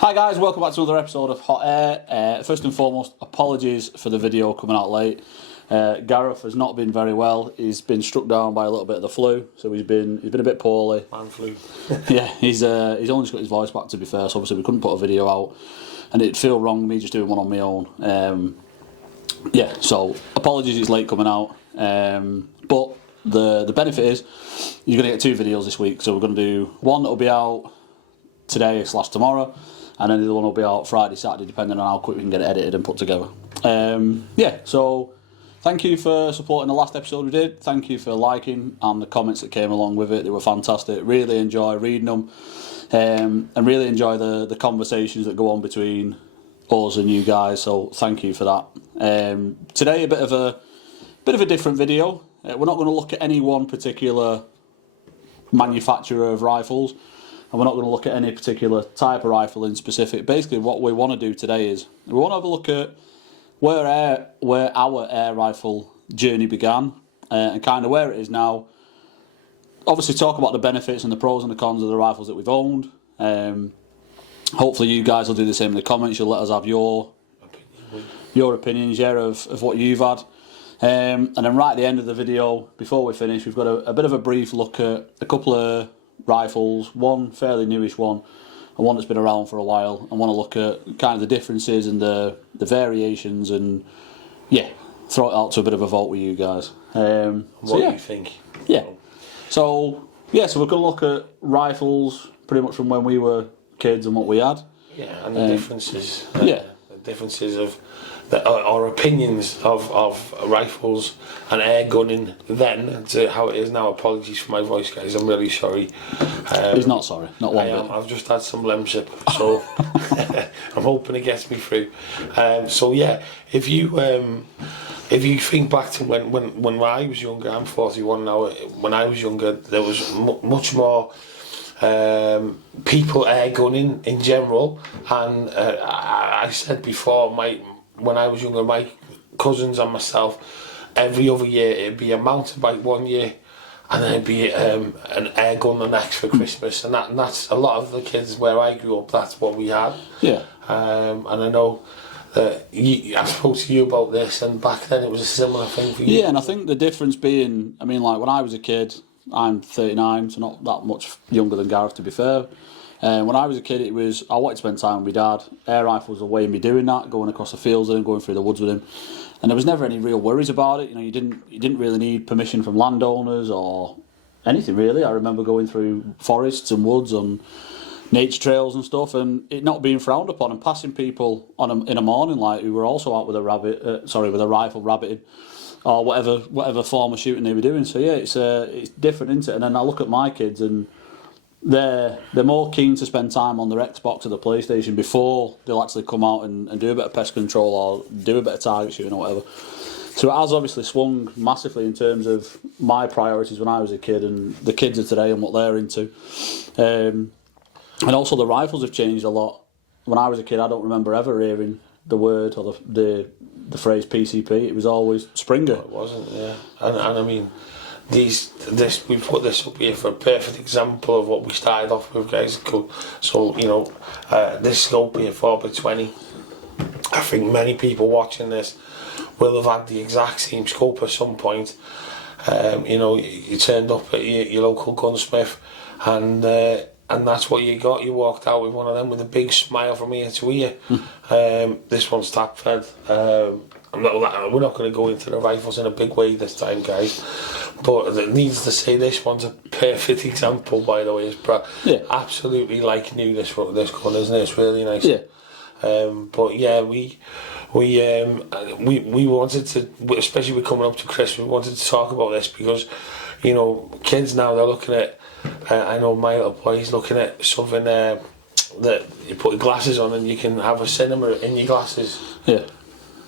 Hi guys, welcome back to another episode of Hot Air. First and foremost, apologies for the video coming out late. Gareth has not been very well. He's been struck down by a little bit of the flu, so he's been a bit poorly. Man flu. Yeah, he's only just got his voice back, to be fair, so obviously we couldn't put a video out, and it'd feel wrong me just doing one on my own. Yeah, so apologies it's late coming out, but the benefit is you're going to get 2 videos this week. So we're going to do one that'll be out today/tomorrow, and then the other one will be out Friday, Saturday, depending on how quick we can get it edited and put together. Yeah, so thank you for supporting the last episode we did. Thank you for liking and the comments that came along with it. They were fantastic. Really enjoy reading them, and really enjoy the conversations that go on between us and you guys. So thank you for that. Today a bit of a different video. We're not going to look at any one particular manufacturer of rifles, and we're not going to look at any particular type of rifle in specific. Basically, what we want to do today is we want to have a look at where our air rifle journey began, and kind of where it is now. Obviously, talk about the benefits and the pros and the cons of the rifles that we've owned. Hopefully, you guys will do the same in the comments. You'll let us have your opinions, of what you've had. And then right at the end of the video, before we finish, we've got a bit of a brief look at a couple of rifles, one fairly newish one, and one that's been around for a while. I want to look at kind of the differences and the variations, and yeah, throw it out to a bit of a vote with you guys. What do you think? Yeah. So we're going to look at rifles pretty much from when we were kids and what we had. Yeah, and the differences. Yeah. The differences of our opinions of rifles and air gunning then to how it is now. Apologies for my voice, guys. I'm really sorry. He's not sorry. Not one bit. I've just had some lemsip, so I'm hoping it gets me through. So yeah, if you think back to when I was younger, I'm 41 now. When I was younger, there was much more people air gunning in general, and I said before, when I was younger, my cousins and myself, every other year it'd be a mountain bike one year, and then it'd be an air gun the next for Christmas, and that's a lot of the kids where I grew up. That's what we had. Yeah. And I know that I spoke to you about this, and back then it was a similar thing for you. Yeah, and I think the difference being, I mean, like when I was a kid, I'm 39, so not that much younger than Gareth, to be fair. When I was a kid, I wanted to spend time with my dad. Air rifles were a way of me doing that, going across the fields with him, going through the woods with him. And there was never any real worries about it. You know, you didn't really need permission from landowners or anything really. I remember going through forests and woods on nature trails and stuff, and it not being frowned upon, and passing people in a morning light who were also out with a rifle rabbiting, or whatever form of shooting they were doing. So yeah, it's different, isn't it? And then I look at my kids, and they're more keen to spend time on their Xbox or the PlayStation before they'll actually come out and do a bit of pest control or do a bit of target shooting or whatever. So it has obviously swung massively in terms of my priorities when I was a kid and the kids of today and what they're into. And also the rifles have changed a lot. When I was a kid, I don't remember ever hearing the word or the phrase PCP. It was always Springer. It wasn't, yeah. And I mean, we put this up here for a perfect example of what we started off with, guys. So you know, this scope here 4x20. I think many people watching this will have had the exact same scope at some point. You know, you turned up at your local gunsmith, and that's what you got. You walked out with one of them with a big smile from ear to ear. This one's tack fed. We're not going to go into the rifles in a big way this time, guys. But it needs to say this one's a perfect example, by the way. It's absolutely like new, this gun, isn't it? It's really nice. Yeah. But yeah, we wanted to, especially with coming up to Christmas, we wanted to talk about this because, you know, kids now, they're looking at, I know my little boy's looking at something that you put your glasses on and you can have a cinema in your glasses. Yeah.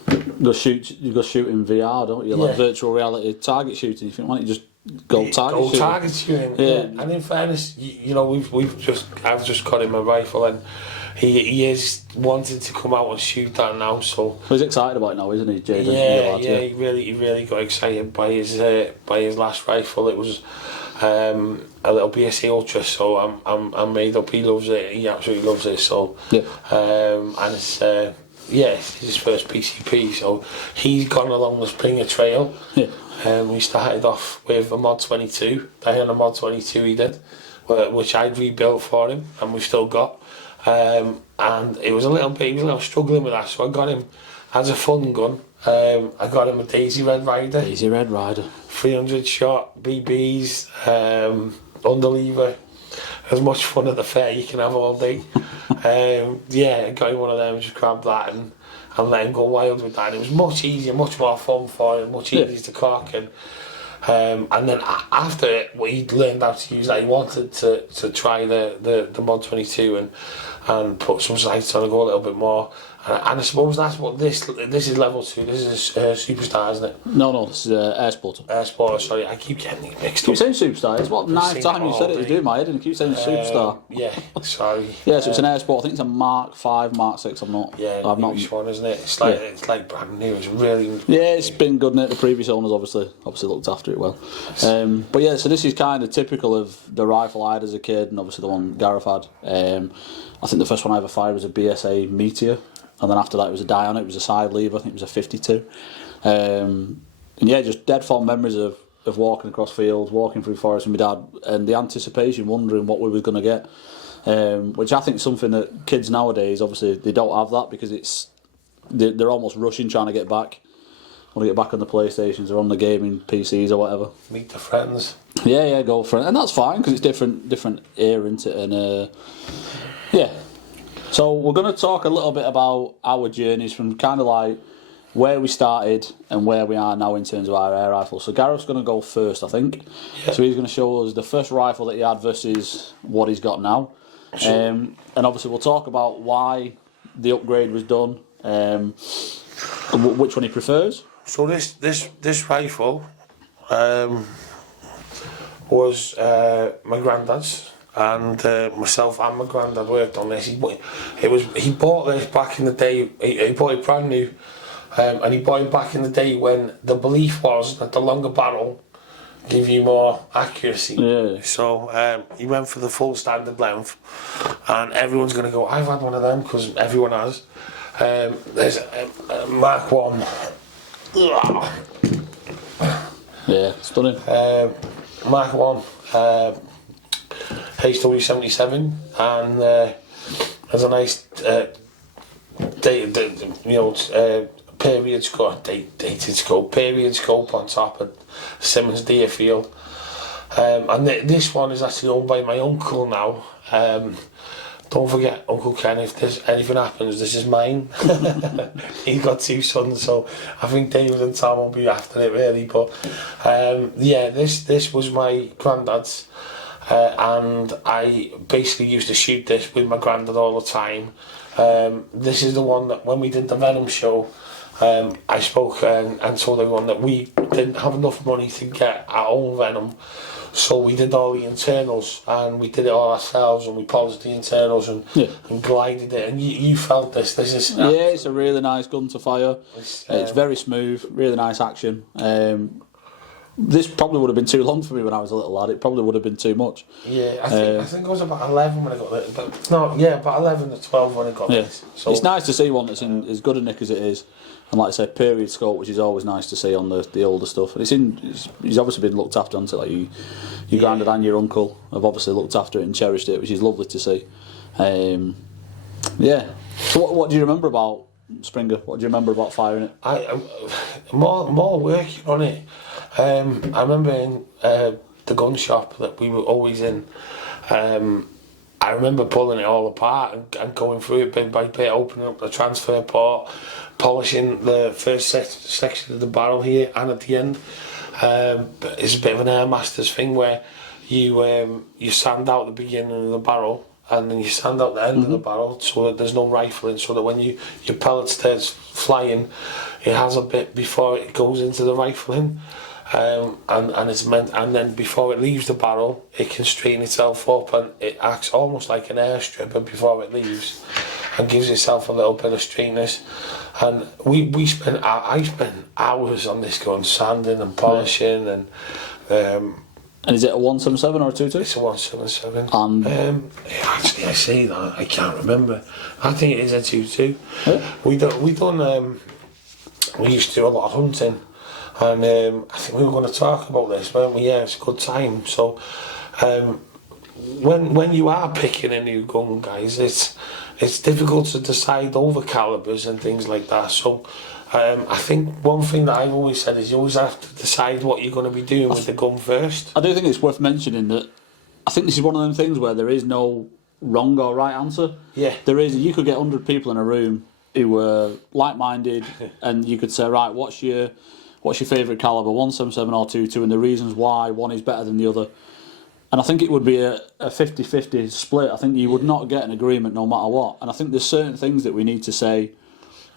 You go shoot in VR, don't you? Like virtual reality target shooting. You think, why don't you just go target shooting? Yeah. And in fairness, you know, I've just got him a rifle, and he is wanting to come out and shoot that now. So he's excited about it now, isn't he, Jaden? Yeah, he really got excited by his last rifle. It was a little BSA Ultra, so I'm made up. He loves it. He absolutely loves it. So Yeah. and it's it's his first PCP. So he's gone along the Springer Trail. Yeah. We started off with a Mod 22. I had a Mod 22 he did, which I'd rebuilt for him, and we've still got. And it was a little bit, he was a little struggling with that, so I got him as a fun gun. I got him a Daisy Red Rider. Daisy Red Rider. 300 shot BBs, underlever. As much fun at the fair you can have all day. I got him one of them, just grabbed that and let him go wild with that. And it was much easier, much more fun for him, much easier to cock. And then after it, he learned how to use that. He wanted to try the Mod 22 and put some sights on and go a little bit more. And I suppose that's what this is level 2. This is Superstar, isn't it? No, this is Air Sport. Air Sport, sorry, I keep getting it mixed Keep up. saying Superstar. It's what ninth time you said it. It's doing my head, and you keep saying Superstar. Yeah, sorry. Yeah, so it's an Air Sport. I think it's a Mark 5, Mark 6. I've not. I've not. One, isn't it? It's like brand new. It's really. Yeah, it's been good. The previous owners obviously looked after it well. But yeah, so this is kind of typical of the rifle I had as a kid, and obviously the one Gareth had. I think the first one I ever fired was a BSA Meteor. And then after that it was a Dion, it was a side lever, I think it was a 52. And yeah, just dead fond memories of walking across fields, walking through forest with my dad, and the anticipation, wondering what we were going to get. Which I think is something that kids nowadays, obviously, they don't have that, because they're almost rushing trying to get back. Want to get back on the PlayStations or on the gaming PCs or whatever. Meet the friends. Yeah, go for it. And that's fine, because it's different era, isn't it? And yeah. So we're going to talk a little bit about our journeys from kind of like where we started and where we are now in terms of our air rifles. So Gareth's going to go first, I think. Yeah. So he's going to show us the first rifle that he had versus what he's got now. Sure. And obviously we'll talk about why the upgrade was done, and which one he prefers. So this rifle was my granddad's. And myself and my granddad worked on this. He bought this back in the day. He bought it brand new, and he bought it back in the day when the belief was that the longer barrel give you more accuracy. Yeah. So he went for the full standard length, and everyone's going to go, I've had one of them, because everyone has. There's a Mark 1. Yeah, stunning. Mark 1. HW77, and there's a nice period scope on top of Simmons Deerfield, and this one is actually owned by my uncle now. Don't forget, Uncle Ken, if anything happens, this is mine. He's got 2 sons, so I think David and Tom will be after it really, but this was my granddad's. And I basically used to shoot this with my granddad all the time. This is the one that when we did the Venom show, I spoke and told everyone that we didn't have enough money to get our own Venom, so we did all the internals, and we did it all ourselves, and we polished the internals and glided it. And you felt this is... it's a really nice gun to fire. It's very smooth, really nice action. This probably would have been too long for me when I was a little lad. It probably would have been too much. Yeah, I think I was about 11 when I got it. But no, yeah, about 11 to 12 when I got this. So it's nice to see one that's in as good a nick as it is, and like I said, period scope, which is always nice to see on the older stuff. And he's obviously been looked after, hasn't it? Like your granddad and your uncle have obviously looked after it and cherished it, which is lovely to see. So what do you remember about Springer? What do you remember about firing it? More working on it. I remember in the gun shop that we were always in. I remember pulling it all apart and going through it bit by bit, opening up the transfer port, polishing the first section of the barrel here and at the end. But it's a bit of an Air Masters thing where you sand out the beginning of the barrel, and then you sand out the end of the barrel so that there's no rifling, so that when your pellet starts flying, it has a bit before it goes into the rifling. And it's meant, and then before it leaves the barrel, it can straighten itself up, and it acts almost like an air stripper before it leaves, and gives itself a little bit of straightness. And I spent hours on this gun, sanding and polishing, and And is it a 177 or a 22? It's a 177. And actually, I say that, I can't remember. I think it is a 22. Yeah. We used to do a lot of hunting, and I think we were going to talk about this, weren't we? Yeah, it's a good time. So, when you are picking a new gun, guys, it's difficult to decide over calibers and things like that. So, I think one thing that I've always said is you always have to decide what you're going to be doing with the gun first. I do think it's worth mentioning that I think this is one of them things where there is no wrong or right answer. Yeah. There is. You could get 100 people in a room who were like-minded, and you could say, right, what's your favourite caliber, 177 or 22, and the reasons why one is better than the other. And I think it would be a 50-50 split. I think you would not get an agreement no matter what. And I think there's certain things that we need to say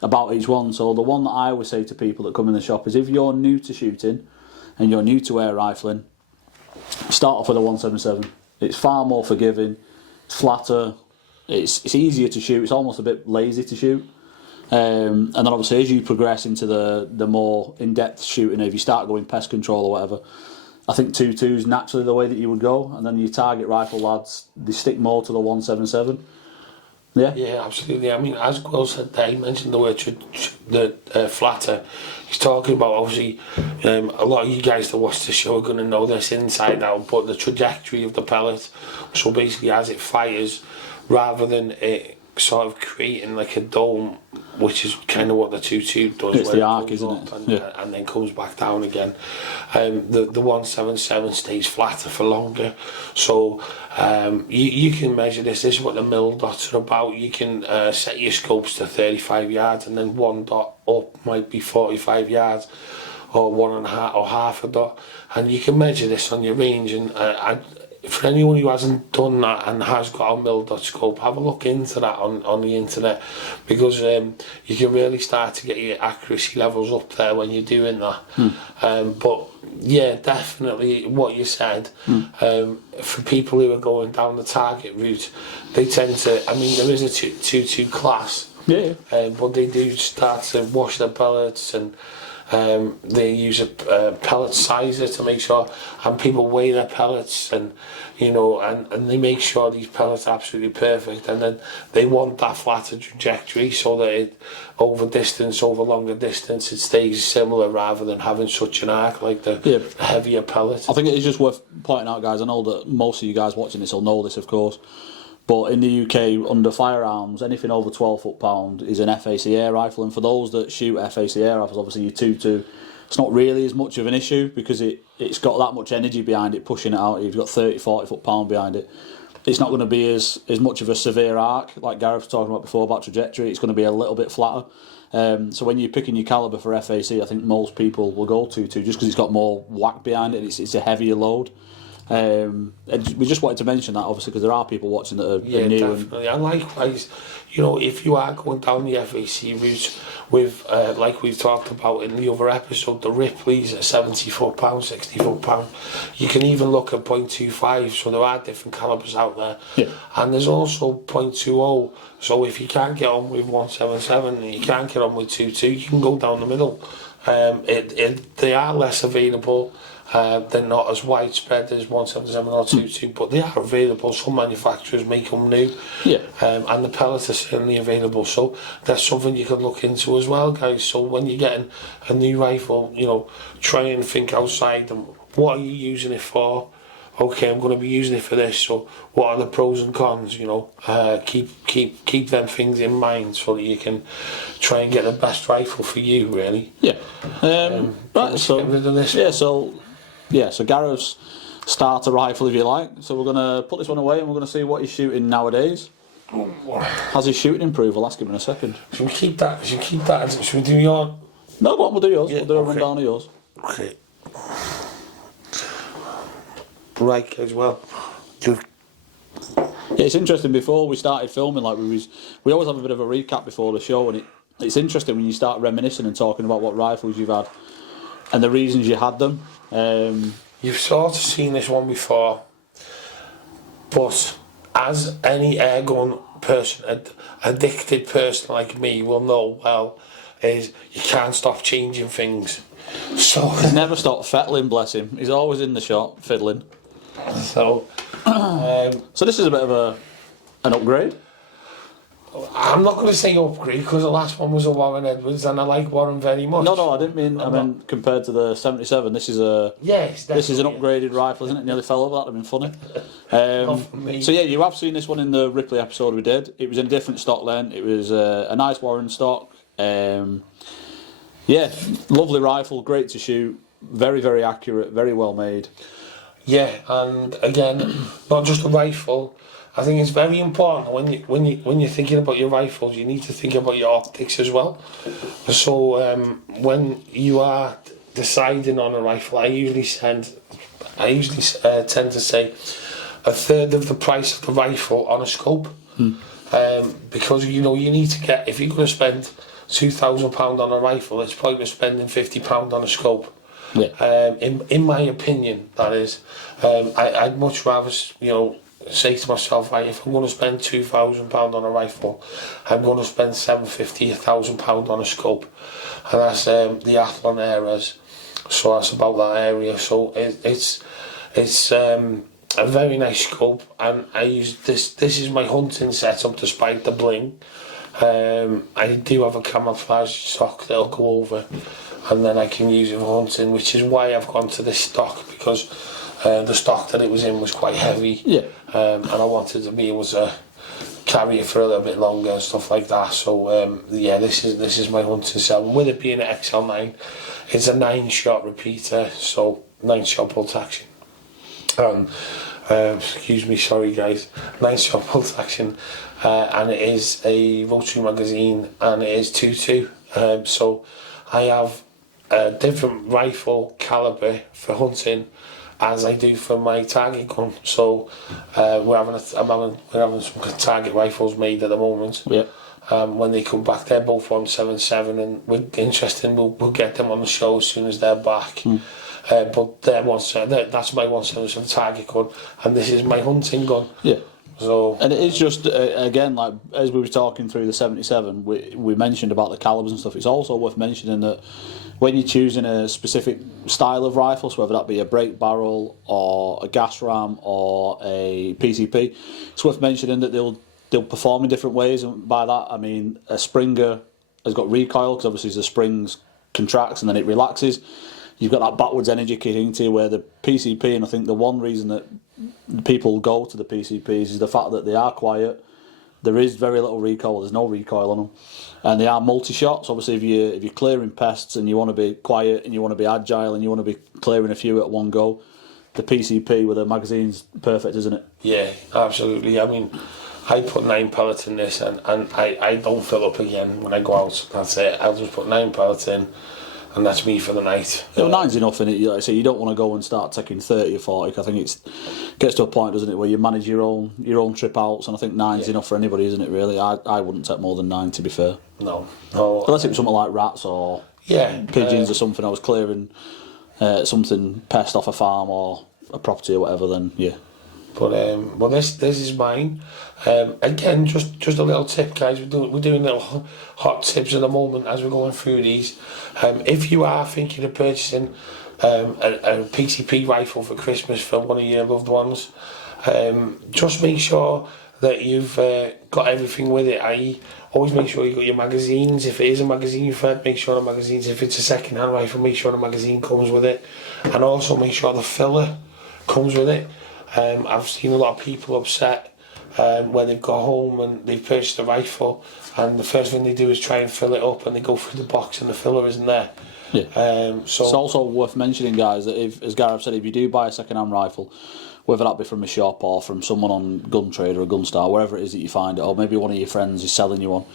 about each one. So the one that I always say to people that come in the shop is, if you're new to shooting and you're new to air rifling, start off with a 177. It's far more forgiving, it's flatter, it's easier to shoot, it's almost a bit lazy to shoot. And then obviously as you progress into the more in-depth shooting, if you start going pest control or whatever, I think 22 is naturally the way that you would go. And then your target rifle lads, they stick more to the 177. Yeah. Yeah, absolutely. I mean, as Will said there, he mentioned the word flatter. He's talking about, obviously, a lot of you guys that watch the show are going to know this inside out, but the trajectory of the pellet. So basically, as it fires, rather than it sort of creating like a dome, which is kind of what the 22 does. It's the arc, isn't it? And then comes back down again. The 177 stays flatter for longer. So you can measure this. This is what the mil dots are about. You can set your scopes to 35 yards, and then one dot up might be 45 yards, or 1.5 or half a dot. And you can measure this on your range. And for anyone who hasn't done that and has got a mil dot scope, have a look into that on the internet, because you can really start to get your accuracy levels up there when you're doing that. But yeah, definitely what you said, for people who are going down the target route, they tend to, I mean, there is a 2-2 class, but they do start to wash their pellets, and they use a pellet sizer to make sure, and people weigh their pellets, and you know, and they make sure these pellets are absolutely perfect, and then they want that flatter trajectory so that it, over longer distance, it stays similar rather than having such an arc like the heavier pellet. I think it is just worth pointing out, guys, I know that most of you guys watching this will know this, of course, but in the UK, under firearms, anything over 12 foot-pound is an FAC air rifle, and for those that shoot FAC air rifles, obviously your 2.2, it's not really as much of an issue because it's got that much energy behind it pushing it out. You've got 30-40 foot-pound behind it. It's not going to be as much of a severe arc like Gareth was talking about before about trajectory. It's going to be a little bit flatter. So when you're picking your calibre for FAC, I think most people will go 2.2 just because it's got more whack behind it. It's a heavier load. And we just wanted to mention that, obviously, because there are people watching that are new. Definitely. And likewise, you know, if you are going down the FAC route with, like we've talked about in the other episode, the Ripley's at 70 foot-pound, 60 foot-pound, you can even look at .25, so there are different calibers out there. Yeah. And there's also .20, so if you can't get on with 177 and you can't get on with 2.2, you can go down the middle. They are less available. They're not as widespread as 177 or 2.2, but they are available. Some manufacturers make them new, and the pellets are certainly available. So that's something you could look into as well, guys. So when you're getting a new rifle, you know, try and think outside them. What are you using it for? Okay, I'm going to be using it for this. So what are the pros and cons? You know, keep them things in mind so that you can try and get the best rifle for you. Really. Yeah. Right. So get rid of this. Yeah, so Gareth's starter rifle, if you like. So we're going to put this one away and we're going to see what he's shooting nowadays. Has his shooting improved? I'll ask him in a second. Should we keep that? Should we do your... No, go on, we'll do yours. Yeah, we'll do a rundown of yours. Okay. Right, as well. Yeah, it's interesting, before we started filming, like we always have a bit of a recap before the show, and it's interesting when you start reminiscing and talking about what rifles you've had and the reasons you had them. You've sort of seen this one before, but as any airgun person, addicted person like me will know well, is you can't stop changing things. So He's never stopped fettling, bless him. He's always in the shop, fiddling. So this is a bit of an upgrade. I'm not going to say upgrade because the last one was a Warren Edwards and I like Warren very much. No, I didn't mean. I meant compared to the 77. This is this is an upgraded rifle, isn't it? Nearly fell over. That'd have been funny. So yeah, you have seen this one in the Ripley episode we did. It was in a different stock then. It was a nice Warren stock. Yeah, lovely rifle, great to shoot, very, very accurate, very well made. Yeah, and again, not just a rifle. I think it's very important when you're thinking about your rifles, you need to think about your optics as well. So when you are deciding on a rifle, I usually tend to say a third of the price of the rifle on a scope, because you need to get, if you're going to spend £2,000 on a rifle, it's probably spending £50 on a scope. Yeah. In my opinion, that is, I'd much rather say to myself, right, if I'm going to spend £2,000 on a rifle, I'm going to spend £750, £1,000 on a scope, and that's the Athlon Eras. So that's about that area. So it's a very nice scope, and I use this. This is my hunting setup despite the bling. I do have a camouflage stock that'll go over, and then I can use it for hunting, which is why I've gone to this stock, because the stock that it was in was quite heavy, and I wanted to be able to carry it for a little bit longer and stuff like that. So yeah, this is my hunting setup. With it being an XL9, it's a 9-shot repeater, so 9-shot bolt action. Excuse me, sorry guys, 9-shot bolt action, and it is a rotary magazine, and it is 2.2. So I have a different rifle calibre for hunting as I do for my target gun. So we're having some target rifles made at the moment. Yeah. When they come back, they're both 177, and we're interested. We'll get them on the show as soon as they're back. But that's my 177 target gun, and this is my hunting gun. Yeah. So, and it is just again, like as we were talking through the 77, we mentioned about the calibers and stuff. It's also worth mentioning that when you're choosing a specific style of rifle, so whether that be a break barrel or a gas ram or a PCP, it's worth mentioning that they'll perform in different ways. And by that I mean a Springer has got recoil, because obviously the springs contracts and then it relaxes. You've got that backwards energy kicking into you, where the PCP, and I think the one reason that people go to the PCPs is the fact that they are quiet. There is very little recoil. There's no recoil on them, and they are multi-shots. Obviously, if you're clearing pests and you want to be quiet and you want to be agile and you want to be clearing a few at one go, the PCP with the magazine's perfect, isn't it? Yeah, absolutely. I mean, I put 9 pellets in this, and I don't fill up again when I go out. That's it. I'll just put 9 pellets in, and that's me for the night. Yeah, well, 9's enough, innit? Like I say, you don't want to go and start taking 30 or 40. I think it gets to a point, doesn't it, where you manage your own trip outs, and I think 9's enough for anybody, isn't it? Really, I wouldn't take more than 9, to be fair. No. Unless it was something like rats or pigeons or something. I was clearing something pest off a farm or a property or whatever. Then yeah. But well, this is mine. Again, just a little tip, guys. We're doing little hot tips at the moment as we're going through these. If you are thinking of purchasing a PCP rifle for Christmas for one of your loved ones, just make sure that you've got everything with it. I.e., always make sure you've got your magazines. If it is a magazine fed, make sure the magazines. If it's a second-hand rifle, make sure the magazine comes with it, and also make sure the filler comes with it. I've seen a lot of people upset when they've got home and they've purchased a rifle, and the first thing they do is try and fill it up, and they go through the box and the filler isn't there. Yeah. So it's also worth mentioning, guys, that if, as Gareth said, if you do buy a second-hand rifle, whether that be from a shop or from someone on Gun Trade or a Gun Star, wherever it is that you find it, or maybe one of your friends is selling you one,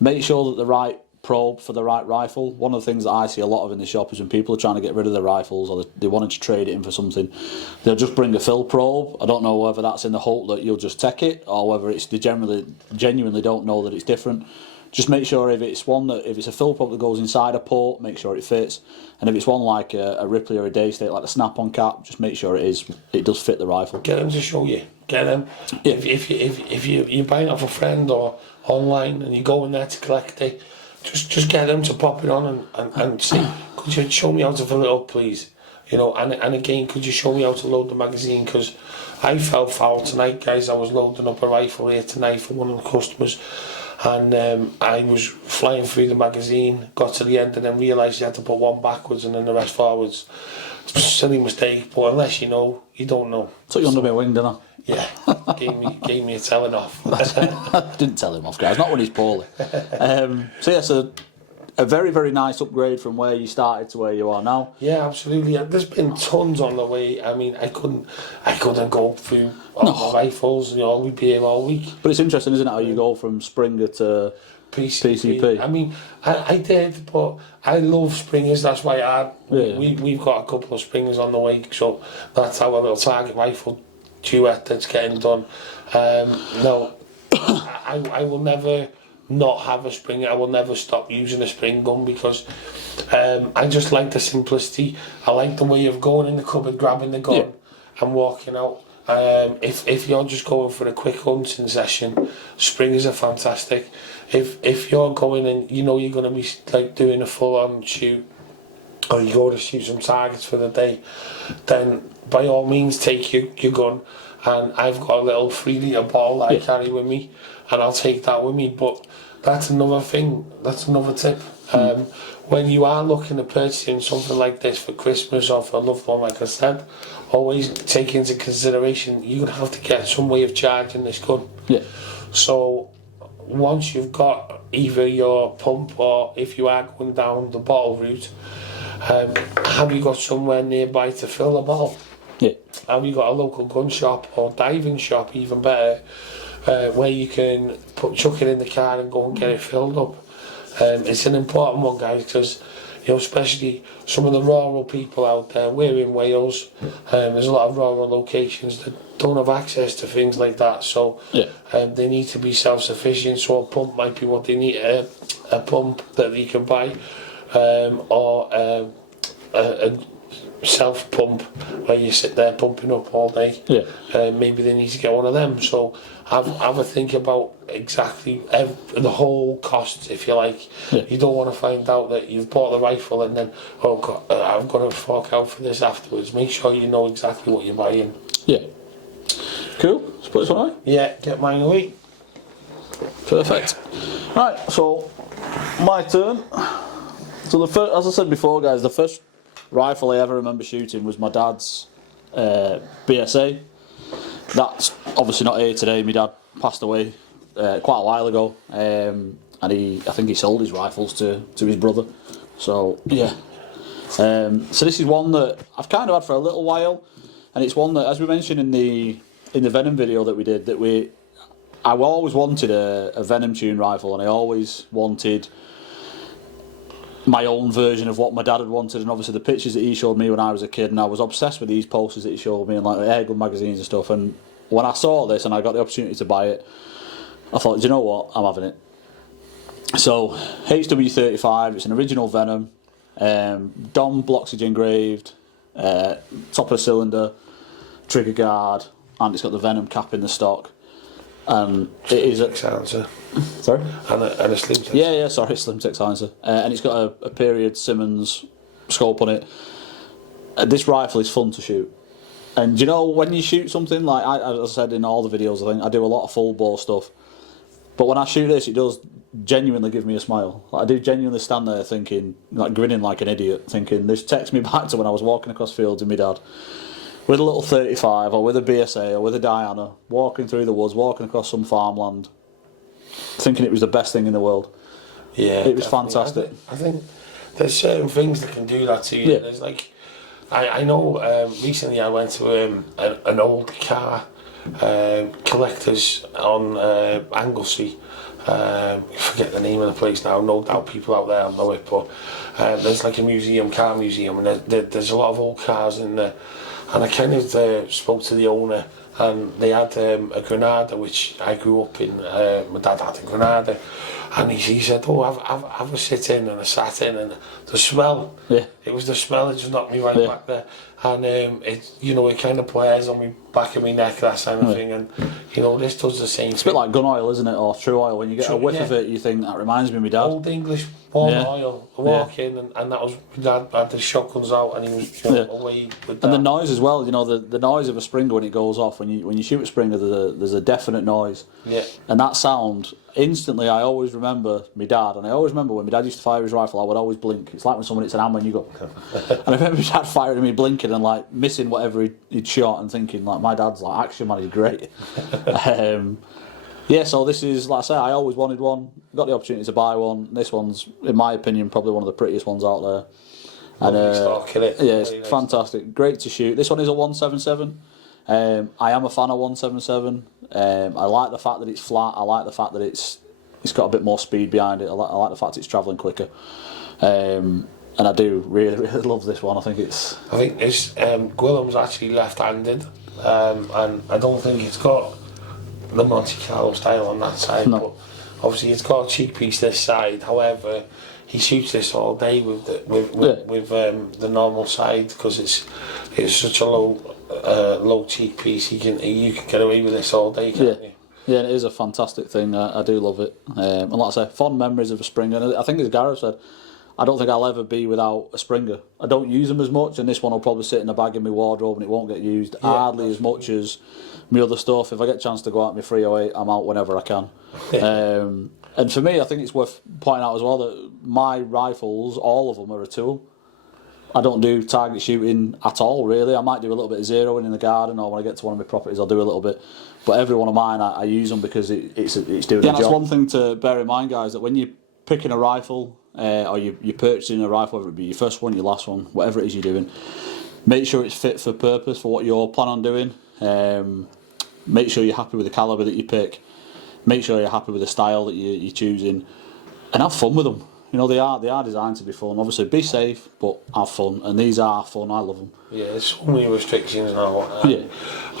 make sure that the right probe for the right rifle. One of the things that I see a lot of in the shop is when people are trying to get rid of their rifles, or they wanted to trade it in for something, they'll just bring a fill probe. I don't know whether that's in the hope that you'll just take it, or whether it's they genuinely don't know that it's different. Just make sure if it's a fill probe that goes inside a port, make sure it fits. And if it's one like a Ripley or a Daystate, like the snap-on cap, just make sure it does fit the rifle. Get them to show you. Get them. Yeah. If you're buying off a friend or online and you go in there to collect it, just get them to pop it on and see. could you show me how to fill it up, please? You know, and again, could you show me how to load the magazine? Because I fell foul tonight, guys. I was loading up a rifle here tonight for one of the customers, and I was flying through the magazine, got to the end, and then realised you had to put one backwards and then the rest forwards. It's a silly mistake, but unless you know, you don't know. Took you under my wing, didn't I? Yeah, gave me a telling off. Didn't tell him off, guys. Not when he's poorly. So a very, very nice upgrade from where you started to where you are now. Yeah, absolutely. There's been tons on the way. I mean, I couldn't go through all the rifles. You know, we'd be here all week. But it's interesting, isn't it, how you go from Springer to PCP? I mean, I did, but I love Springers. That's why we've got a couple of Springers on the way. So that's our little target rifle duet that's getting done. No, I will never not have a Springer. I will never stop using a spring gun because I just like the simplicity. I like the way of going in the cupboard, grabbing the gun and walking out. If you're just going for a quick hunting session, Springers are fantastic. If you're going and you know you're going to be like doing a full-on shoot, or you go to shoot some targets for the day, then by all means take your gun. And I've got a little 3-litre bottle that I carry with me, and I'll take that with me. But that's another thing, that's another tip. When you are looking at purchasing something like this for Christmas or for a loved one, like I said, always take into consideration you're going to have to get some way of charging this gun. Yeah. So once you've got either your pump or if you are going down the bottle route, have you got somewhere nearby to fill a bottle? Yeah. Have you got a local gun shop or diving shop, even better, where you can chuck it in the car and go and get it filled up? It's an important one, guys, because you know, especially some of the rural people out there. We're in Wales. There's a lot of rural locations that don't have access to things like that, so they need to be self-sufficient. So a pump might be what they need. A pump that you can buy, or a self pump where you sit there pumping up all day. Maybe they need to get one of them. So have a think about exactly the whole cost, if you like. You don't want to find out that you've bought the rifle and then, oh God, I've got to fork out for this afterwards. Make sure you know exactly what you're buying. Cool. Let's put this one away. Get mine away. Perfect. Right, so my turn. So the first, as I said before, guys, the first rifle I ever remember shooting was my dad's BSA. That's obviously not here today. My dad passed away quite a while ago, and I think he sold his rifles to his brother. So yeah. So this is one that I've kind of had for a little while, and it's one that, as we mentioned in the Venom video that we did, I always wanted a Venom tune rifle, and I always wanted my own version of what my dad had wanted. And obviously the pictures that he showed me when I was a kid, and I was obsessed with these posters that he showed me and like the airgun magazines and stuff. And when I saw this and I got the opportunity to buy it, I thought, do you know what, I'm having it. So HW35, it's an original Venom, Dom Bloxage engraved, top of the cylinder, trigger guard, and it's got the Venom cap in the stock. And it is a silencer. Sorry? And a slim tech. Yeah, sorry, slim tech silencer. And it's got a period Simmons scope on it. This rifle is fun to shoot. And you know, when you shoot something, like as I said in all the videos, I think I do a lot of full bore stuff. But when I shoot this, it does genuinely give me a smile. Like, I do genuinely stand there thinking, like grinning like an idiot, thinking this takes me back to when I was walking across fields with my dad, with a little 35 or with a BSA or with a Diana, walking through the woods, walking across some farmland, thinking it was the best thing in the world. Yeah, it was fantastic. I think there's certain things that can do that to you. There's like, I know recently I went to an old car collectors on Anglesey. I forget the name of the place now. No doubt people out there know it, but there's like a car museum, and there's a lot of old cars in there. And I kind of spoke to the owner, and they had a Granada, which I grew up in. My dad had a Granada, and he said, "Oh, have a sit in," and I sat in, and the smell it was the smell that just knocked me right back there. And it, you know, it kind of plays on me back of my neck, that kind of thing. And you know, this does the same. It's a bit like gun oil, isn't it, or true oil? When you get a whiff of it, you think that reminds me of my dad. Old English warm oil. I walk in, and that was my dad had the shotguns out, and he was away with that. And the noise as well. You know, the noise of a Springer when it goes off. When you shoot a Springer, there's a definite noise. Yeah. And that sound, instantly, I always remember my dad, and I always remember when my dad used to fire his rifle, I would always blink. It's like when someone hits an ammo and you go. And I remember my dad firing me, blinking and like missing whatever he'd shot, and thinking like, my dad's like action man, he's great. Yeah, so this is, like I say, I always wanted one. Got the opportunity to buy one. This one's, in my opinion, probably one of the prettiest ones out there. And stock, innit? yeah, it's fantastic. Great to shoot. This one is a 177. I am a fan of 177. I like the fact that it's flat. I like the fact that it's got a bit more speed behind it. I like the fact it's travelling quicker. And I do really, really love this one. I think it's Gwillim's actually left-handed, and I don't think it's got the Monte Carlo style on that side. No. But obviously it's got a cheek piece this side. However, he shoots this all day with the normal side, because it's such a low cheek piece. You can get away with this all day, can't you? Yeah, it is a fantastic thing. I do love it. And like I say, fond memories of a Springer. And I think, as Gareth said, I don't think I'll ever be without a Springer. I don't use them as much, and this one will probably sit in the bag in my wardrobe and it won't get used hardly as much as my other stuff. If I get a chance to go out my 308, I'm out whenever I can. And for me, I think it's worth pointing out as well that my rifles, all of them, are a tool. I don't do target shooting at all, really. I might do a little bit of zeroing in the garden, or when I get to one of my properties, I'll do a little bit. But every one of mine, I use them because it's doing the job. That's one thing to bear in mind, guys, that when you're picking a rifle, or you're purchasing a rifle, whether it be your first one, your last one, whatever it is you're doing, make sure it's fit for purpose for what you're planning on doing. Make sure you're happy with the calibre that you pick. Make sure you're happy with the style that you're choosing, and have fun with them. You know, they are designed to be fun. Obviously, be safe, but have fun. And these are fun. I love them. Yeah, there's so many restrictions now.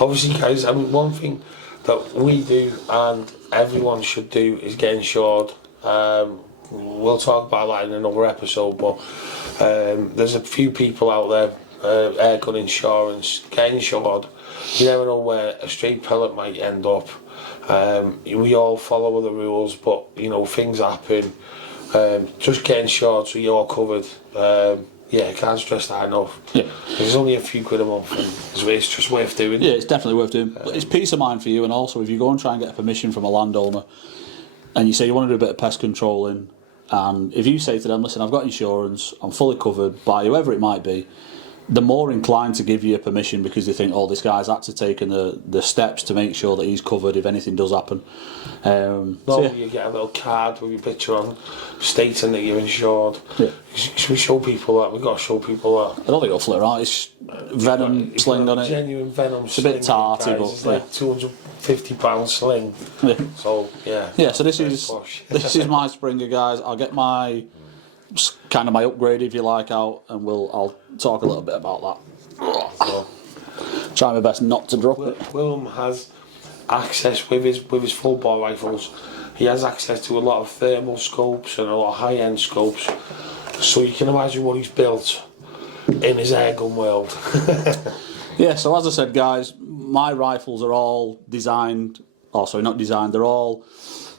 Obviously, guys, I mean, one thing that we do and everyone should do is get insured. We'll talk about that in another episode, but there's a few people out there, airgun insurance, get insured. You never know where a stray pellet might end up. We all follow the rules, but you know, things happen. Just get insured so you're covered. Yeah, can't stress that enough. Yeah. There's only a few quid a month, and it's just worth doing. Yeah, it's definitely worth doing. But it's peace of mind for you, and also if you go and try and get permission from a landowner, and you say you want to do a bit of pest controlling, and if you say to them, listen, I've got insurance, I'm fully covered by whoever it might be, they're more inclined to give you permission because they think, oh, this guy's actually taken the steps to make sure that he's covered if anything does happen. You get a little card with your picture on stating that you're insured. Yeah. Should we show people that? We've got to show people that. I don't think it'll flit around. It's venom sling on it. Genuine venom it's sling. It's a bit tarty, but it's like £250 sling. Yeah. So, yeah. Yeah, so this is my Springer, guys. I'll get my kind of my upgrade, if you like, out, and I'll talk a little bit about that. Try my best not to drop it. Willem has access with his full bore rifles. He has access to a lot of thermal scopes and a lot of high-end scopes. So you can imagine what he's built in his airgun world. Yeah, so as I said, guys, my rifles are all designed, not designed, they've all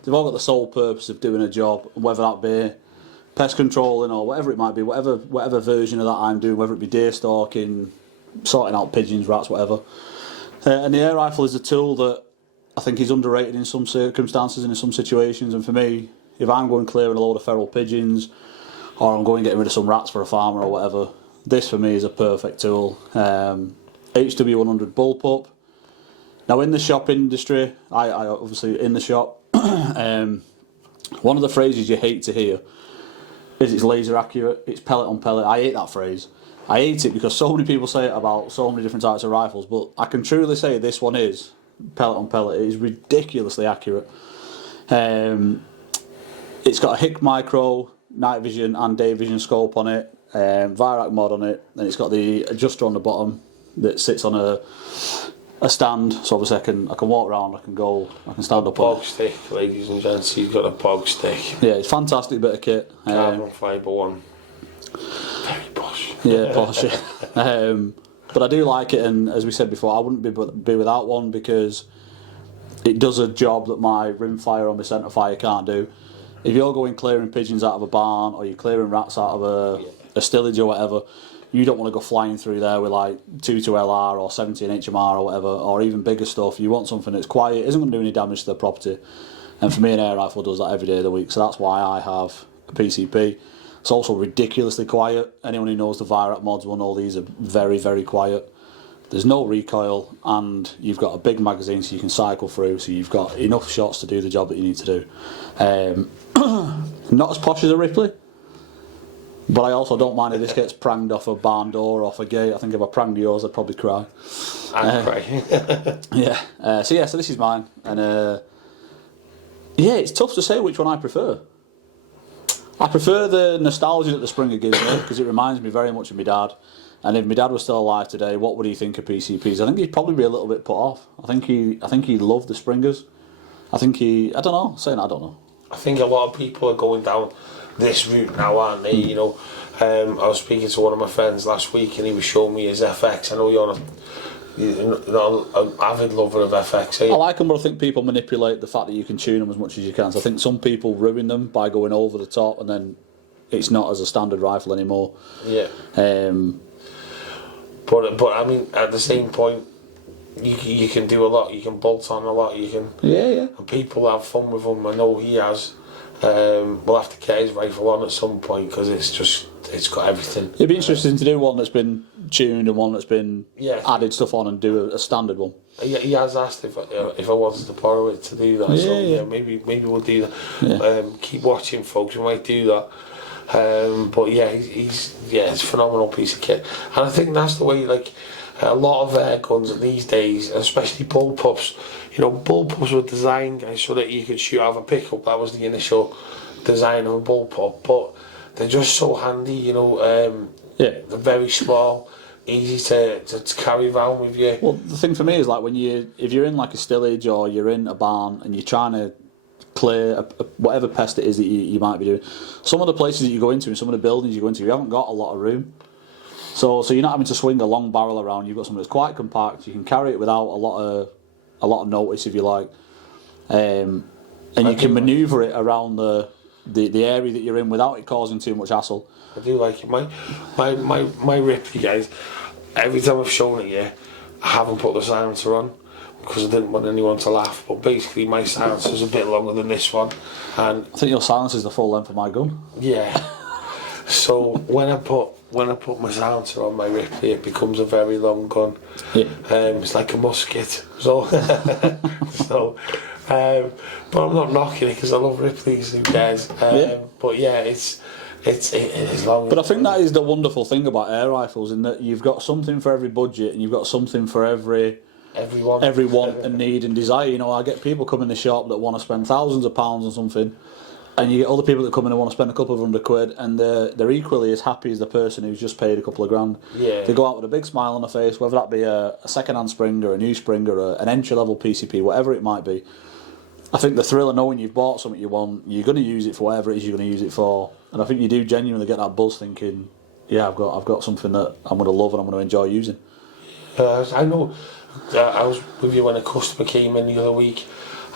got the sole purpose of doing a job, whether that be pest controlling or whatever it might be, whatever version of that I'm doing, whether it be deer stalking, sorting out pigeons, rats, whatever. And the air rifle is a tool that I think is underrated in some circumstances and in some situations. And for me, if I'm going clearing a load of feral pigeons, or I'm going getting rid of some rats for a farmer or whatever, this for me is a perfect tool. HW100 bullpup. Now in the shop industry, I obviously in the shop, one of the phrases you hate to hear is it's laser accurate, it's pellet on pellet. I hate that phrase. I hate it because so many people say it about so many different types of rifles, but I can truly say this one is pellet on pellet. It is ridiculously accurate. It's got a Hick Micro night vision and day vision scope on it, Virac mod on it, and it's got the adjuster on the bottom that sits on a stand, so obviously I can walk around, I can stand up. Bog stick, ladies and gents. He's got a bog stick. Yeah, it's a fantastic bit of kit. Carbon fibre one. Very posh. Yeah, Porsche. But I do like it, and as we said before, I wouldn't be without one because it does a job that my rimfire or my centre fire can't do. If you're going clearing pigeons out of a barn or you're clearing rats out of a stillage or whatever, you don't want to go flying through there with like 22LR or 17 HMR or whatever, or even bigger stuff. You want something that's quiet, isn't going to do any damage to the property. And for me, an air rifle does that every day of the week, so that's why I have a PCP. It's also ridiculously quiet. Anyone who knows the Virat mods will know these are very, very quiet. There's no recoil, and you've got a big magazine so you can cycle through, so you've got enough shots to do the job that you need to do. Not as posh as a Ripley, but I also don't mind if this gets pranged off a barn door or off a gate. I think if I pranged yours, I'd probably cry. I'd cry. Yeah. So this is mine, and yeah, it's tough to say which one I prefer. I prefer the nostalgia that the Springer gives me because it reminds me very much of my dad. And if my dad was still alive today, what would he think of PCPs? I think he'd probably be a little bit put off. I think he loved the Springers. I don't know. Saying I don't know. I think a lot of people are going down this route now, aren't they? You know, I was speaking to one of my friends last week, and he was showing me his FX. I know you're not an avid lover of FX. I like them, but I think people manipulate the fact that you can tune them as much as you can. So I think some people ruin them by going over the top, and then it's not as a standard rifle anymore. Yeah. But I mean, at the same point, you can do a lot. You can bolt on a lot. You can. Yeah. And people have fun with them. I know he has. We'll have to get his rifle on at some point because it's got everything. It'd be interesting to do one that's been tuned and one that's been added stuff on and do a standard one. He has asked if I wanted to borrow it to do that. So maybe we'll do that. Yeah. Keep watching, folks. We might do that. But yeah, it's a phenomenal piece of kit, and I think that's the way. Like a lot of air guns these days, especially bullpups. You know, bullpups were designed, guys, so that you could shoot out of a pickup. That was the initial design of a bullpup. But they're just so handy. You know, they're very small, easy to carry around with you. Well, the thing for me is like if you're in like a stillage or you're in a barn and you're trying to clear whatever pest it is that you might be doing. Some of the places that you go into and some of the buildings you go into, you haven't got a lot of room. So you're not having to swing a long barrel around. You've got something that's quite compact. You can carry it without a lot of notice, if you like, and you can manoeuvre it around the area that you're in without it causing too much hassle. I do like it. My Ripley, guys. Every time I've shown it, I haven't put the silencer on, because I didn't want anyone to laugh, but basically my silencer's a bit longer than this one, and I think your silencer's the full length of my gun. Yeah. So when I put my silencer on my Ripley, it becomes a very long gun. Yeah. It's like a musket. So, but I'm not knocking it because I love Ripleys, who cares? But yeah, it is long. But I think that is the wonderful thing about air rifles, in that you've got something for every budget and you've got something for every want and need and desire. You know, I get people come in the shop that want to spend thousands of pounds on something, and you get other people that come in and want to spend a couple of £100, and they're equally as happy as the person who's just paid a couple of grand. Yeah. They go out with a big smile on their face, whether that be a second-hand Springer, a new Springer, an entry-level PCP, whatever it might be. I think the thrill of knowing you've bought something you want, you're going to use it for whatever it is you're going to use it for, and I think you do genuinely get that buzz thinking, yeah, I've got something that I'm going to love and I'm going to enjoy using. I know. I was with you when a customer came in the other week,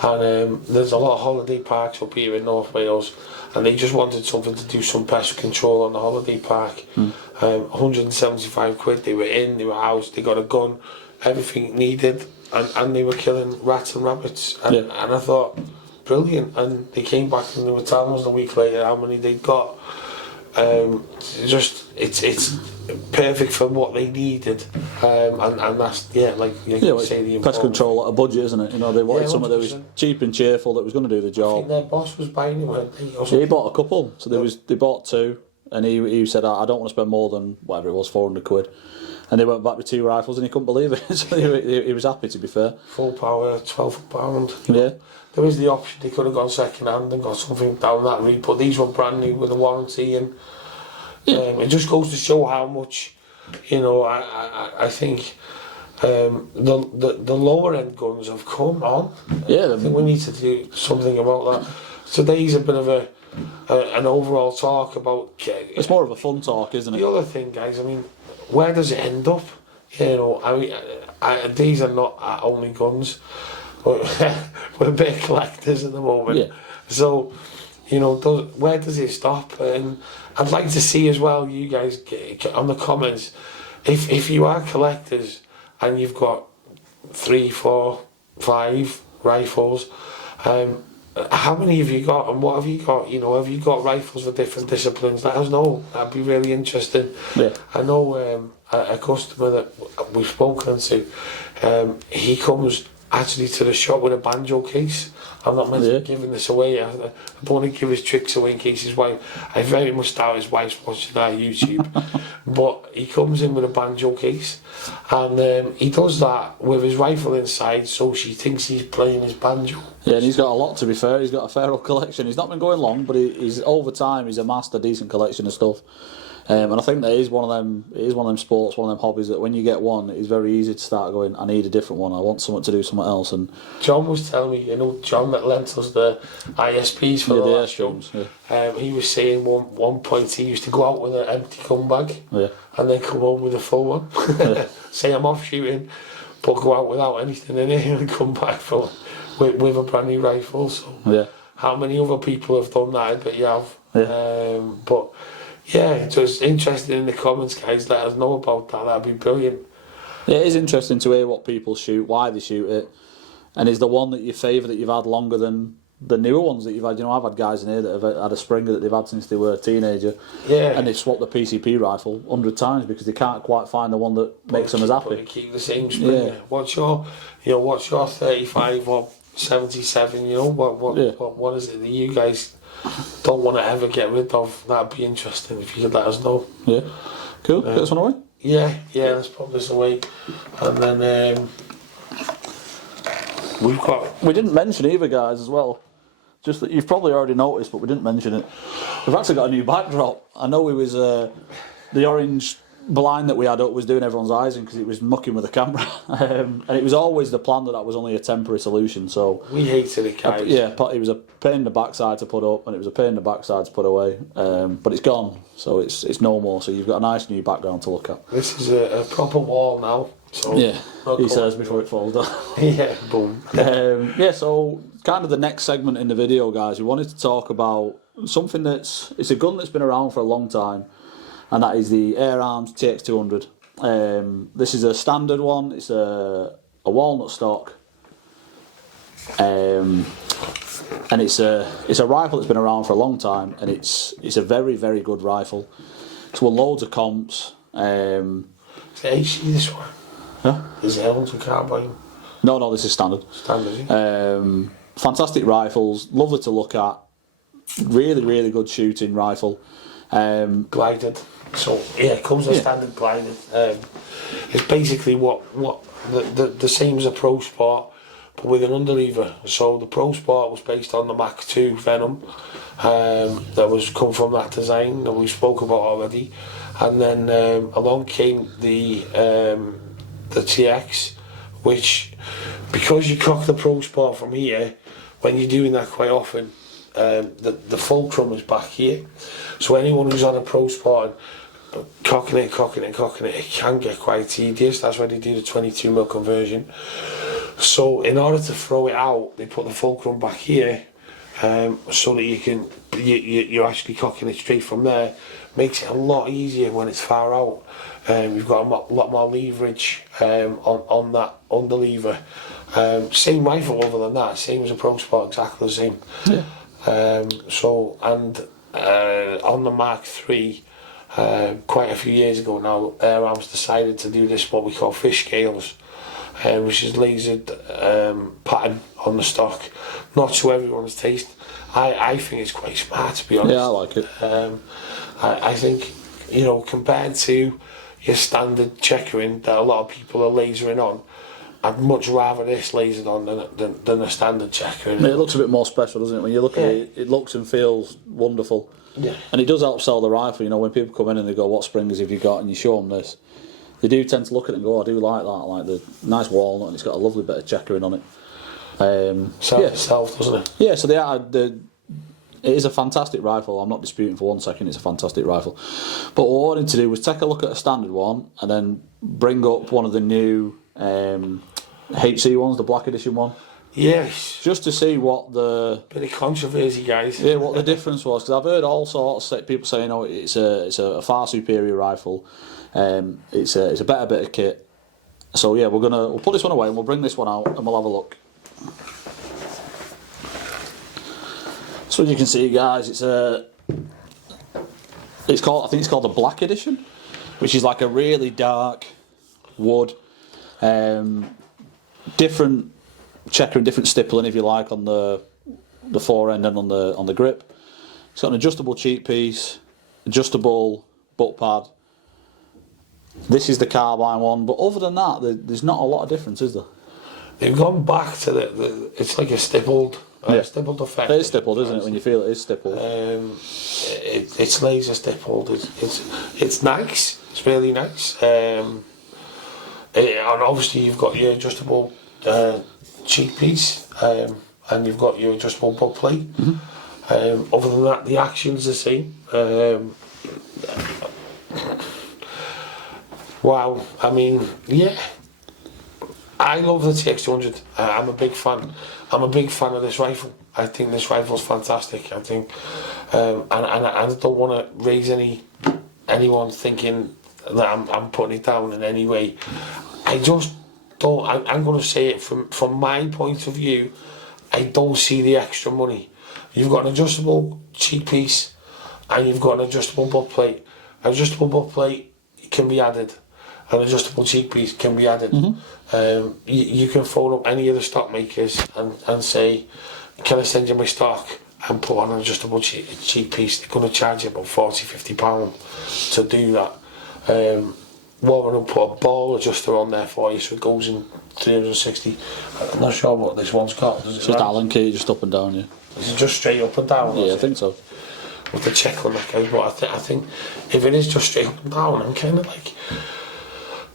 and there's a lot of holiday parks up here in North Wales, and they just wanted something to do some pest control on the holiday park. 175 quid, they were out, they got a gun, everything needed, and they were killing rats and rabbits, and I thought, brilliant. And they came back and they were telling us a week later how many they'd got. It's perfect for what they needed, and that's like you say, the pest control at a budget, isn't it? You know, they wanted someone that was cheap and cheerful, that was going to do the job. I think their boss was buying it, weren't they? Yeah, he bought a couple, so they bought two, and he said, I don't want to spend more than whatever it was, 400 quid. And they went back with 2 rifles, and he couldn't believe it. So he was happy, to be fair. Full power, £12. Yeah. There was the option they could have gone second hand and got something down that route, but these were brand new with a warranty, and it just goes to show how much, I think the lower end guns have come on. Yeah, I think we need to do something about that. today's a bit of an overall talk about. It's more of a fun talk, isn't it? The other thing, guys, I mean, where does it end up? You know, I mean, these are not our only guns. We're big collectors at the moment. Yeah. So, you know, where does it stop? And I'd like to see as well, you guys, get on the comments, if you are collectors and you've got 3, 4, 5 rifles, how many have you got and what have you got? You know, have you got rifles for different disciplines? Let us know. That'd be really interesting. Yeah. I know a customer that we've spoken to, he comes actually to the shop with a banjo case. I'm not meant to be giving this away. I don't want to give his tricks away in case his wife. I very much doubt his wife's watching our YouTube. But he comes in with a banjo case, and he does that with his rifle inside, so she thinks he's playing his banjo. Yeah, and he's got a lot, to be fair. He's got a fair old collection. He's not been going long, but he's over time he's amassed a decent collection of stuff. And I think that is one of them. It is one of them sports, one of them hobbies that when you get one, it's very easy to start going. I need a different one. I want someone to do something else. And John was telling me, you know, John that lent us the ISPs for the last show. Yeah. He was saying one point he used to go out with an empty gun bag, and then come home with a full one. Say I'm off shooting, but go out without anything in it and come back with a brand new rifle. So how many other people have done that? I bet you have. But yeah, just interested in the comments, guys. Let us know about that. That'd be brilliant. Yeah, it is interesting to hear what people shoot, why they shoot it, and is the one that you favour that you've had longer than the newer ones that you've had. You know, I've had guys in here that have had a Springer that they've had since they were a teenager, and they've swapped the PCP rifle 100 times because they can't quite find the one that makes them as happy. But keep the same Springer. Yeah. What's your 35 or 77? You know, what is it that you guys don't want to ever get rid of? That'd be interesting if you could let us know. Yeah, cool. Get this one away. Yeah. Let's put this away, and then we didn't mention either, guys, as well. Just that you've probably already noticed, but we didn't mention it. We've actually got a new backdrop. I know we was the orange blind that we had up was doing everyone's eyes in because it was mucking with the camera, and it was always the plan that was only a temporary solution. So we hated it, guys. It was a pain in the backside to put up, and it was a pain in the backside to put away. But it's gone, so it's no more. So you've got a nice new background to look at. This is a proper wall now. So he says before it falls down. Boom. So kind of the next segment in the video, guys, we wanted to talk about something it's a gun that's been around for a long time, and that is the Air Arms TX200. This is a standard one. It's a walnut stock, and it's a rifle that's been around for a long time, and it's a very, very good rifle. It's won loads of comps. Is it HC, this one? Yeah. Is it L2 carbine? No, this is standard. Fantastic rifles, lovely to look at. Really, really good shooting rifle. Glided. So it comes with standard glided. It's basically what the same as a Pro Sport, but with an underlever. So the Pro Sport was based on the Mach 2 Venom, that was come from that design that we spoke about already, and then along came the TX, which, because you cock the Pro Sport from here, when you're doing that quite often, the fulcrum is back here. So anyone who's on a Pro Sport and cocking it, it can get quite tedious. That's why they do the 22mm conversion. So in order to throw it out, they put the fulcrum back here, so that you're actually cocking it straight from there. Makes it a lot easier when it's far out. You've got a lot more leverage on that underlever. Same rifle other than that, same as a Pro Sport, exactly the same. On the Mark III, quite a few years ago now, Air Arms decided to do this, what we call fish scales, which is lasered pattern on the stock. Not to everyone's taste. I think it's quite smart, to be honest. Yeah, I like it. I think, compared to your standard checkering that a lot of people are lasering on, I'd much rather this lasered on than a standard checker. It looks a bit more special, doesn't it? When you look at it, it looks and feels wonderful. Yeah. And it does help sell the rifle. When people come in and they go, "What springers have you got?" and you show them this, they do tend to look at it and go, "I do like that. I like the nice walnut, and it's got a lovely bit of checkering on it." Sells itself, doesn't it? Yeah. So it is a fantastic rifle. I'm not disputing for 1 second it's a fantastic rifle. But what I wanted to do was take a look at a standard one and then bring up one of the new HC ones, the Black Edition one. Yes. Just to see what the... Bit of controversy, guys. Yeah, what the difference was. Because I've heard all sorts of people saying, oh, it's a far superior rifle. It's a better bit of kit. So yeah, we'll put this one away and we'll bring this one out and we'll have a look. So as you can see, guys, I think it's called the Black Edition, which is like a really dark wood, different checker and different stippling, if you like, on the fore end and on the grip. It's got an adjustable cheek piece, adjustable butt pad. This is the carbine one, but other than that, there's not a lot of difference, is there? They've gone back to it's like a stippled effect. It is stippled, isn't it? When you feel it is stippled. It's laser stippled. It's nice. It's really nice. And obviously you've got your adjustable cheek piece, and you've got your adjustable butt plate. Mm-hmm. Other than that, the action's the same. Wow. I mean, yeah. I love the TX200. I'm a big fan. I'm a big fan of this rifle. I think this rifle's fantastic. I think, and I don't want to raise anyone thinking that I'm putting it down in any way. I just don't. I'm going to say it from my point of view. I don't see the extra money. You've got an adjustable cheek piece, and you've got an adjustable butt plate. An adjustable butt plate can be added. An adjustable cheek piece can be added. Mm-hmm. You can phone up any of the stock makers and say, can I send you my stock and put on an adjustable cheek piece? They're going to charge you about £40–50 to do that. Warren will put a ball adjuster on there for you, so it goes in 360. I'm not sure what this one's got. It's just Allen key, just up and down, yeah. Is it just straight up and down? Yeah, I think so. With the check on that, guys, but I think if it is just straight up and down, I'm kind of like...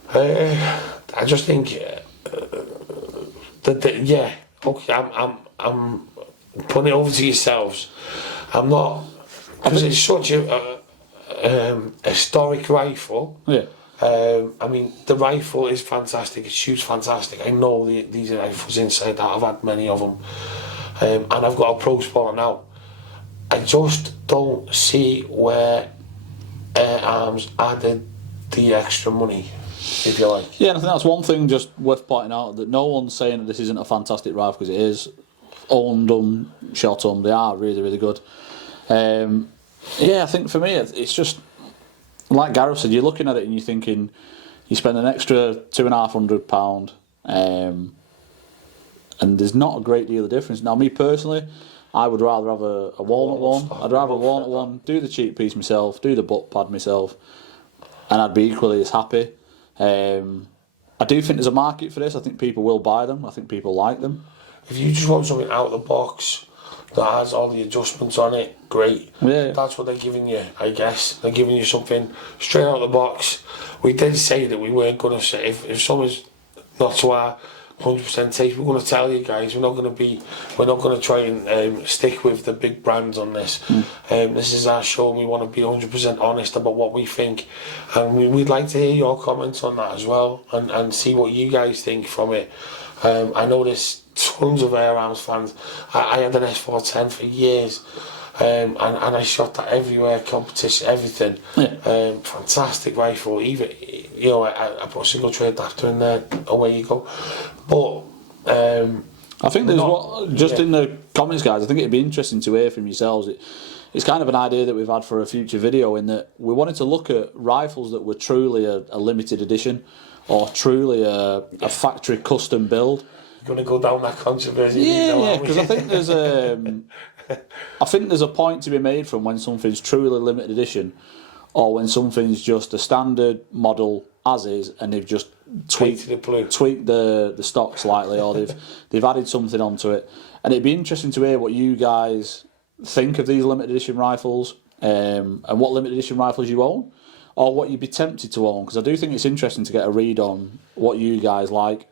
I just think yeah, okay. I'm putting it over to yourselves. I'm not, because it's such a historic rifle. Yeah. I mean, the rifle is fantastic. It shoots fantastic. I know these are rifles inside out. I've had many of them, and I've got a Pro Spotter now. I just don't see where Air Arms added the extra money, if you like. Yeah, and I think that's one thing just worth pointing out, that no one's saying that this isn't a fantastic rifle, because it is. Owned them, shot them, they are really, really good. Yeah, I think for me, it's just, like Gareth said, you're looking at it and you're thinking, you spend an extra £250, and there's not a great deal of difference. Now, me personally, I would rather have a walnut one. I'd rather have a walnut one, do the cheek piece myself, do the butt pad myself, and I'd be equally as happy. I do think there's a market for this. I think people will buy them. I think people like them. If you just want something out of the box that has all the adjustments on it, great. Yeah. That's what they're giving you, I guess. They're giving you something straight out of the box. We did say that we weren't going to say, if someone's not to our 100% taste, we're going to tell you guys, we're not going to try and stick with the big brands on this. This is our show, and we want to be 100% honest about what we think, and we'd like to hear your comments on that as well, and see what you guys think from it. I know there's tons of Air Arms fans. I had an S410 for years, and I shot that everywhere, competition, everything. Yeah. Fantastic rifle. Even, you know, I put a single tray adapter in there, away you go. But I think there's in the comments, guys, I think it'd be interesting to hear from yourselves. It's kind of an idea that we've had for a future video, in that we wanted to look at rifles that were truly a limited edition, or truly a factory custom build. You're going to go down that controversy? Yeah, because I think there's a point to be made from when something's truly limited edition, or when something's just a standard model as is, and they've just tweaked the stock slightly, or they've added something onto it. And it'd be interesting to hear what you guys think of these limited edition rifles, and what limited edition rifles you own, or what you'd be tempted to own, because I do think it's interesting to get a read on what you guys like.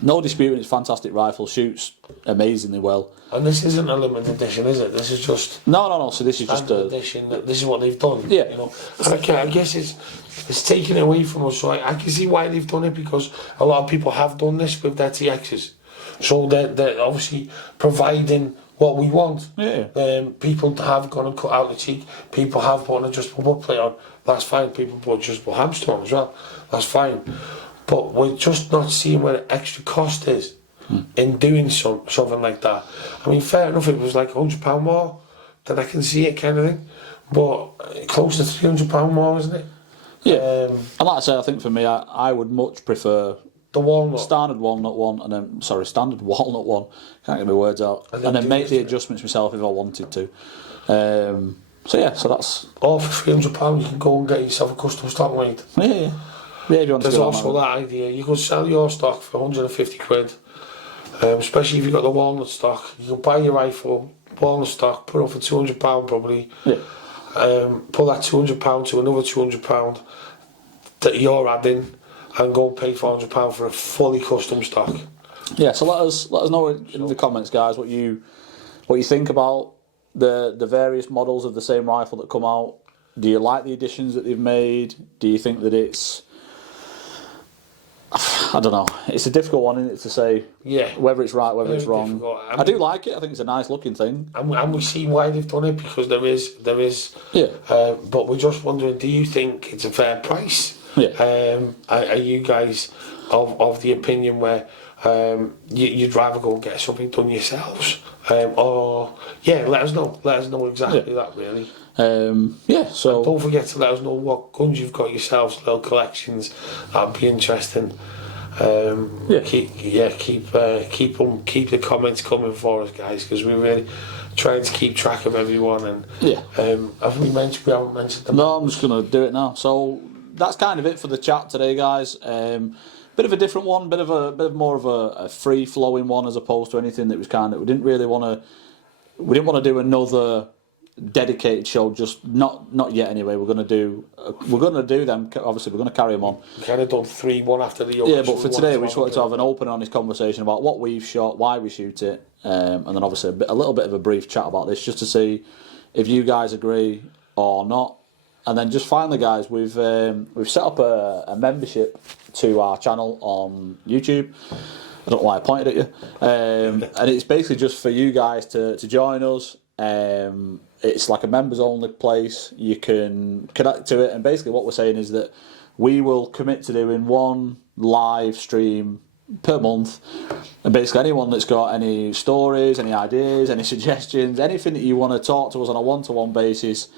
No disputing, it's a fantastic rifle, shoots amazingly well. And this isn't a limited edition, is it? This is just No. So this is just standard a edition. This is what they've done. Yeah. You know, and I guess it's taken away from us. So I can see why they've done it, because a lot of people have done this with their TXs. So they're obviously providing what we want. Yeah. People have gone and cut out the cheek. People have put an adjustable butt plate on. That's fine. People put adjustable hamster on as well. That's fine. But we're just not seeing where the extra cost is in doing something like that. I mean, fair enough, it was like £100 more, then I can see it kind of thing. But close to £300 more, isn't it? Yeah. And like I say, I think for me, I would much prefer the walnut. Standard walnut one, and then standard walnut one. Can't get my words out. And then make the adjustments myself if I wanted to. So that's. Or for £300, you can go and get yourself a custom stock made. Yeah. If you want There's to also that idea. You could sell your stock for 150 quid, especially if you've got the walnut stock. You can buy your rifle, walnut stock, put it up for £200 probably. Yeah. Pull that £200 to another £200 that you're adding, and go and pay £400 for a fully custom stock. Yeah. So let us know in the comments, guys, what you think about the various models of the same rifle that come out. Do you like the additions that they've made? Do you think that it's, I don't know, it's a difficult one, isn't it, to say whether it's right, whether it's wrong. I do like it. I think it's a nice looking thing. And we see why they've done it, because there is. Yeah. But we're just wondering, do you think it's a fair price? Yeah. Are you guys of the opinion where you'd rather go and get something done yourselves? Or let us know exactly that, really. So and don't forget to let us know what guns you've got yourselves, little collections. That'd be interesting. Keep the comments coming for us, guys, because we're really trying to keep track of everyone. And have we mentioned? We haven't mentioned them. No, I'm just gonna do it now. So that's kind of it for the chat today, guys. Bit of a different one, bit more of a free flowing one, as opposed to anything that was kind of, we didn't want to do another dedicated show, just not yet anyway. We're gonna do them. Obviously, we're gonna carry them on. We kind of done three, one after the other. Yeah, but for today, we just wanted to have an open, honest conversation about what we've shot, why we shoot it, and then obviously a little bit of a brief chat about this, just to see if you guys agree or not. And then just finally, guys, we've set up a membership to our channel on YouTube. I don't know why I pointed at you, and it's basically just for you guys to join us. It's like a members only place. You can connect to it, and basically what we're saying is that we will commit to doing one live stream per month, and basically anyone that's got any stories, any ideas, any suggestions, anything that you want to talk to us on a one-to-one basis,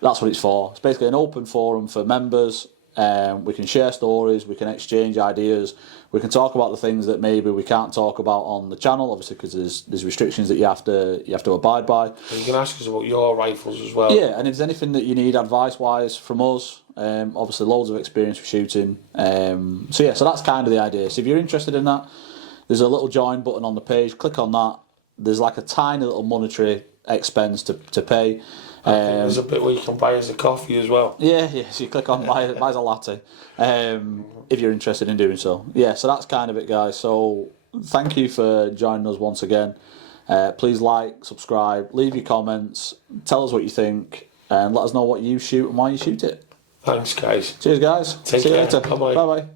that's what it's for. It's basically an open forum for members. We can share stories, we can exchange ideas, we can talk about the things that maybe we can't talk about on the channel, obviously, because there's restrictions that you have to abide by. And you can ask us about your rifles as well. Yeah, and if there's anything that you need advice-wise from us, obviously loads of experience with shooting. So that's kind of the idea. So if you're interested in that, there's a little join button on the page. Click on that. There's like a tiny little monetary expense to pay. There's a bit where you can buy us a coffee as well. Yeah, so you click on buy a latte, if you're interested in doing so. Yeah, so that's kind of it, guys. So thank you for joining us once again. Please like, subscribe, leave your comments, tell us what you think, and let us know what you shoot and why you shoot it. Thanks, guys. Cheers, guys. See you later. Bye-bye. Bye-bye.